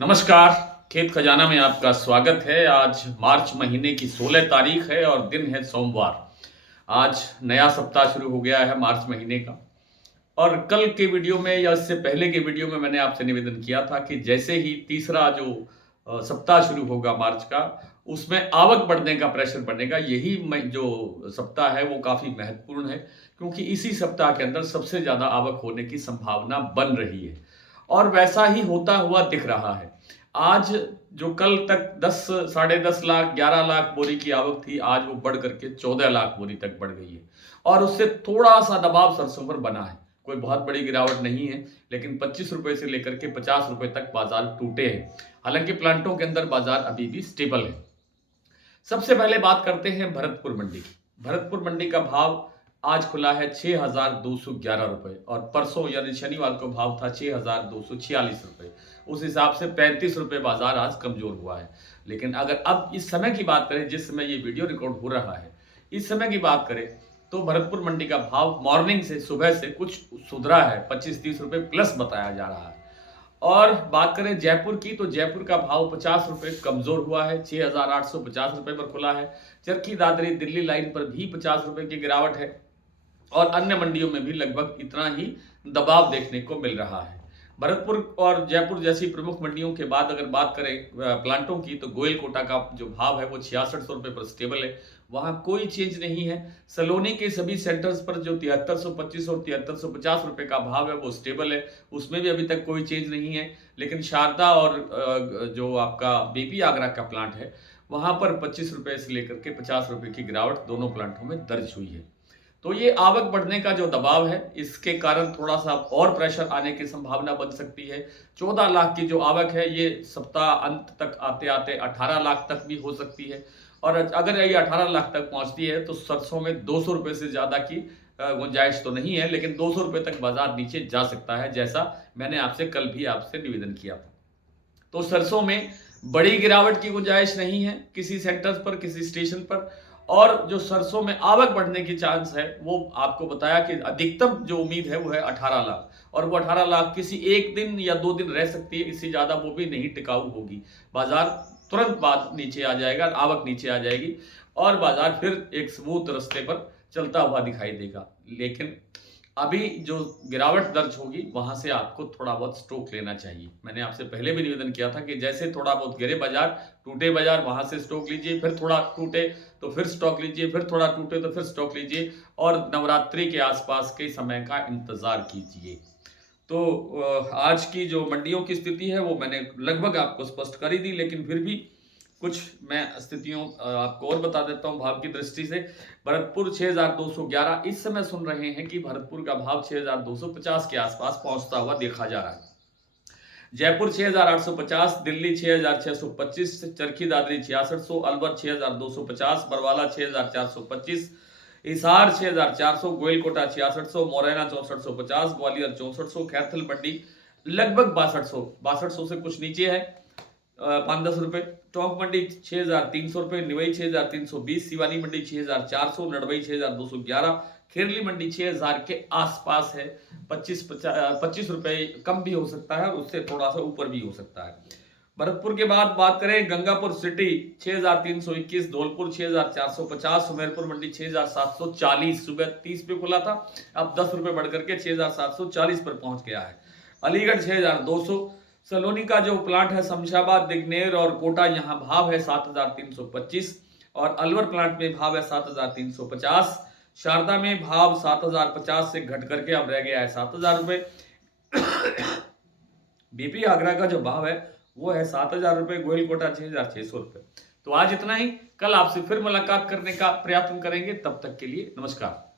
नमस्कार। खेत खजाना में आपका स्वागत है। आज मार्च महीने की 16 तारीख है और दिन है सोमवार। आज नया सप्ताह शुरू हो गया है मार्च महीने का। और कल के वीडियो में या इससे पहले के वीडियो में मैंने आपसे निवेदन किया था कि जैसे ही तीसरा जो सप्ताह शुरू होगा मार्च का, उसमें आवक बढ़ने का प्रेशर बनेगा। यही जो सप्ताह है वो काफ़ी महत्वपूर्ण है, क्योंकि इसी सप्ताह के अंदर सबसे ज़्यादा आवक होने की संभावना बन रही है और वैसा ही होता हुआ दिख रहा है। आज जो कल तक 10 साढ़े 10 लाख 11 लाख बोरी की आवक थी, आज वो बढ़ करके 14 लाख बोरी तक बढ़ गई है और उससे थोड़ा सा दबाव सरसों पर बना है। कोई बहुत बड़ी गिरावट नहीं है, लेकिन 25 रुपए से लेकर के 50 रुपए तक बाजार टूटे हैं। हालांकि प्लांटों के अंदर बाजार अभी भी स्टेबल है। सबसे पहले बात करते हैं भरतपुर मंडी की। भरतपुर मंडी का भाव आज खुला है 6,211 रुपए और परसों यानी शनिवार को भाव था 6,246 रुपए। उस हिसाब से 35 रुपए बाजार आज कमजोर हुआ है। लेकिन अगर अब इस समय की बात करें, जिस समय ये वीडियो रिकॉर्ड हो रहा है, इस समय की बात करें तो भरतपुर मंडी का भाव मॉर्निंग से सुबह से कुछ सुधरा है, 25-30 रुपए प्लस बताया जा रहा है। और बात करें जयपुर की, तो जयपुर का भाव 50 रुपए कमजोर हुआ है, 6,850 रुपए पर खुला है। चरखी दादरी दिल्ली लाइन पर भी 50 रुपए की गिरावट है और अन्य मंडियों में भी लगभग इतना ही दबाव देखने को मिल रहा है। भरतपुर और जयपुर जैसी प्रमुख मंडियों के बाद अगर बात करें प्लांटों की, तो गोयल कोटा का जो भाव है वो 6600 रुपए पर स्टेबल है। वहां कोई चेंज नहीं है। सलोनी के सभी सेंटर्स पर जो 7325 और 7350 रुपए का भाव है वो स्टेबल है, उसमें भी अभी तक कोई चेंज नहीं है। लेकिन शारदा और जो आपका बीपी आगरा का प्लांट है, वहां पर 25 रुपए से लेकर के 50 रुपए की गिरावट दोनों प्लांटों में दर्ज हुई है। तो ये आवक बढ़ने का जो दबाव है, इसके कारण थोड़ा सा और प्रेशर आने की संभावना बन सकती है। 14 लाख की जो आवक है, ये सप्ताह अंत तक आते आते 18 लाख तक भी हो सकती है। और अगर ये 18 लाख तक पहुंचती है तो सरसों में 200 रुपए से ज्यादा की गुंजाइश तो नहीं है, लेकिन 200 रुपए तक बाजार नीचे जा सकता है, जैसा मैंने आपसे कल भी आपसे निवेदन किया था। तो सरसों में बड़ी गिरावट की गुंजाइश नहीं है किसी सेंटर्स पर, किसी स्टेशन पर। और जो सरसों में आवक बढ़ने की चांस है, वो आपको बताया कि अधिकतम जो उम्मीद है वो है 18 लाख, और वो 18 लाख किसी एक दिन या 2 दिन रह सकती है, इससे ज्यादा वो भी नहीं टिकाऊ होगी। बाजार तुरंत बाद नीचे आ जाएगा, आवक नीचे आ जाएगी और बाजार फिर एक स्मूथ रास्ते पर चलता हुआ दिखाई देगा। लेकिन अभी जो गिरावट दर्ज होगी, वहां से आपको थोड़ा बहुत स्टॉक लेना चाहिए। मैंने आपसे पहले भी निवेदन किया था कि जैसे थोड़ा बहुत गिरे बाजार, टूटे बाजार, वहां से स्टॉक लीजिए, फिर थोड़ा टूटे तो फिर स्टॉक लीजिए, फिर थोड़ा टूटे तो फिर स्टॉक लीजिए और नवरात्रि के आसपास के समय का इंतजार कीजिए। तो आज की जो मंडियों की स्थिति है वो मैंने लगभग आपको स्पष्ट कर ही दी, लेकिन फिर भी कुछ मैं स्थितियों आपको और बता देता हूं भाव की दृष्टि से। भरतपुर 6,211 इस समय सुन रहे हैं कि भरतपुर का भाव 6,250 के आसपास पहुंचता हुआ देखा जा रहा है। जयपुर 6,850, दिल्ली 6,625, चरखी दादरी 6600, अलवर 6,250, बरवाला 6,425, हिसार 6,400, गोयलकोटा 6600, मोरैना 6450, ग्वालियर 6400, खैरथल मंडी लगभग 6200 से कुछ नीचे है, 5-10 रुपए। टोंक मंडी 6,300 रुपए, निवई 6,320, सिवानी मंडी 6,400, नडवई 6,211, खेरली मंडी 6,000 के आसपास है। 25 रुपए कम भी हो सकता है, उससे थोड़ा सा ऊपर भी हो सकता है। भरतपुर के बाद बात करें गंगापुर सिटी 6,321, धौलपुर 6,450, सुमेरपुर मंडी 6,740, सुबह 30 पे खुला था, अब 10 रुपए बढ़ करके 6,740 पर पहुंच गया है। अलीगढ़ 6,200, सलोनी का जो प्लांट है शमशाबाद, दिग्नेर और कोटा, यहाँ भाव है 7,325 और अलवर प्लांट में भाव है 7,350। शारदा में भाव 7,050 से घट करके अब रह गया है 7,000 रुपए। बीपी आगरा का जो भाव है वो है 7,000 रुपए, गोयल कोटा 6,600 रुपए। तो आज इतना ही, कल आपसे फिर मुलाकात करने का प्रयत्न करेंगे। तब तक के लिए नमस्कार।